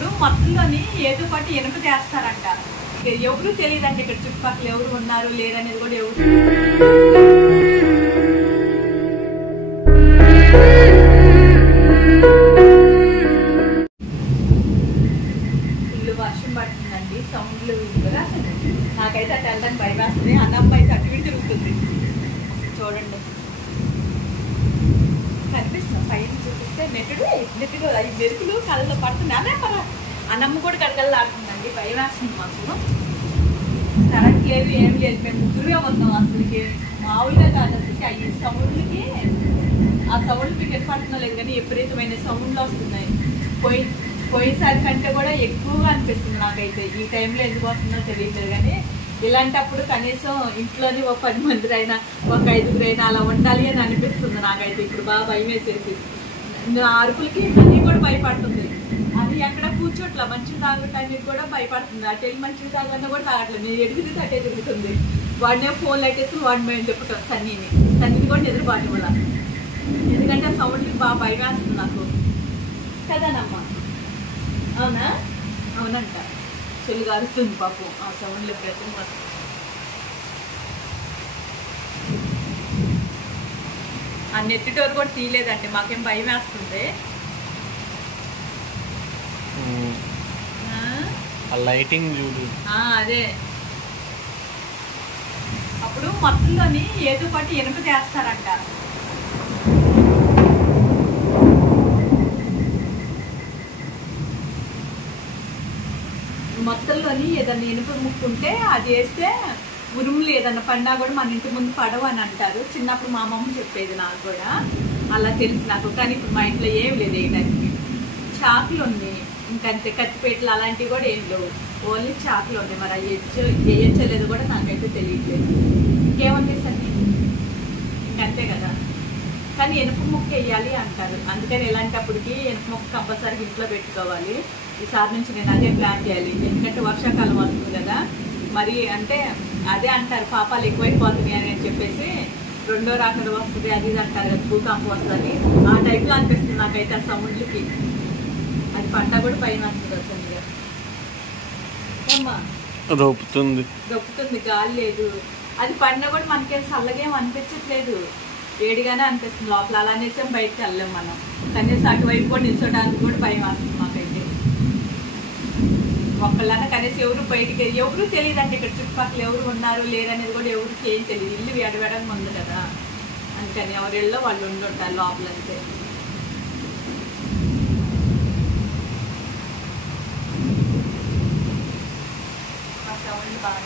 అప్పుడు మొత్తంలోని ఏదో పాటు ఇనుప చేస్తారంట. ఎవరు తెలియదంటే ఇక్కడ చుట్టుపక్కల ఎవరు ఉన్నారు లేరనేది కూడా ఎవరు. ఇల్లు వర్షం పడుతుందండి, సౌండ్లు కదా. అసలు నాకైతే అటు వెళ్ళడానికి భయం వేస్తుంది. అన్నమ్మ అయితే అటు ఇటు తిరుగుతుంది. చూడండి కనిపిస్తుంది, పైన చూపిస్తే నెట్టుడు అవి మెరుపులు కళ్ళలో పడుతుంది. అదే పరా అన్నమ్మ కూడా గడగడలాడుతుందండి, భయం వేస్తుంది మాకు. కరెంట్ లేదు, ఏం లేదు, మేము ముగ్గురుగా వస్తాం. అసలుకి మామూలుగా కాదు, అసలుకి అవి సౌండ్లకి ఆ సౌండ్ మీకు ఎక్కడుతుందో లేదు కానీ విపరీతమైన సౌండ్లు వస్తున్నాయి. పోయినసారి కంటే కూడా ఎక్కువగా అనిపిస్తుంది నాకైతే. ఈ టైంలో ఎందుకు వస్తుందో తెలియదు కానీ ఇలాంటప్పుడు కనీసం ఇంట్లోని ఒక 10 మంది అయినా ఒక 5గురు అయినా అలా ఉండాలి అని అనిపిస్తుంది నాకైతే. ఇప్పుడు బాగా భయం వేసేసి ఆ అరుపులకి అన్నీ కూడా భయపడుతుంది. అది ఎక్కడ కూర్చోట్లా, మంచిగా తాగటానికి కూడా భయపడుతుంది. అటు వెళ్ళి మంచిగా తాగన్నా కూడా తాగట్లేదు. నేను ఎదుగుతుంది అటే తిరుగుతుంది. వాడినే ఫోన్ లైటేసుకుని వాడి మేము చెప్పుతాం. సన్నీని కూడా నిద్రపాటు కూడా, ఎందుకంటే సౌండ్కి బాగా భయం వేస్తుంది నాకు కదానమ్మా. అవునా? అవునంట. చెల్లి గారుస్తుంది పాపం ఆ సౌండ్లు. ప్రతి ఆ నెట్ డోర్ కూడా తీయలేదండి, మాకేం భయం వేస్తుంది. లైటింగ్ చూడు. అదే అప్పుడు మొత్తంలోని ఏదో పాటు ఇనుప చేస్తారంట. మొత్తంలోని ఏదన్నా ఇనుప ముక్కుంటే అది వేస్తే ఉరుములు ఏదన్నా పడినా కూడా మన ఇంటి ముందు పడవు అని అంటారు. చిన్నప్పుడు మా అమ్మమ్మ చెప్పేది, నాకు కూడా అలా తెలుసు నాకు. కానీ ఇప్పుడు మా ఇంట్లో ఏం లేదు వేయడానికి. చాకులు ఉన్నాయి, ఇంకంతే. కత్తిపేటలు అలాంటివి కూడా ఏం లేవు, ఓన్లీ చాకులు ఉన్నాయి. మరి అవి వేయచ్చలేదు కూడా నాకైతే తెలియట్లేదు. ఇంకేమనిపిస్తుంది ఇంకంతే కదా. కానీ ఎనుపు ముక్క వేయాలి అంటారు, అందుకని ఎలాంటప్పటికి ఎనుపు ముక్క కంపల్సరీ ఇంట్లో పెట్టుకోవాలి. ఈసారి నుంచి నేను అదే ప్లాన్ చేయాలి, ఎందుకంటే వర్షాకాలం వస్తుంది కదా. మరి అంటే అదే అంటారు పాపాలు ఎక్కువైపోతున్నాయి అని చెప్పేసి, రెండో రాకడ వస్తుంది అది ఇది అంటారు కదా, భూకంపం వస్తుంది. ఆ టైప్లో అనిపిస్తుంది నాకైతే ఆ సౌండ్లకి. అది పంట కూడా పైన వస్తుంది అసలు. అమ్మా దొప్పుతుంది, గాలి లేదు. అది పడినా కూడా మనకేం చల్లగేం అనిపించట్లేదు, వేడిగానే అనిపిస్తుంది లోపల. అలానేసే బయటకు వెళ్ళలేము మనం. కనీసం అటువైపు కూడా నిల్చోడానికి కూడా భయం వస్తుంది మాకైతే. ఒక్కళ్ళన్నా కనీసం ఎవరు బయటికి ఎవరు తెలియదంటే ఇక్కడ చుట్టుపక్కల ఎవరు ఉన్నారు లేరనేది కూడా ఎవరికి ఏం తెలియదు. ఇల్లు వేడవేయడానికి ఉంది కదా, అందుకని ఎవరిళ్ళో వాళ్ళు ఉండుంటారు లోపలంతే. ఆ సౌండ్ బాగా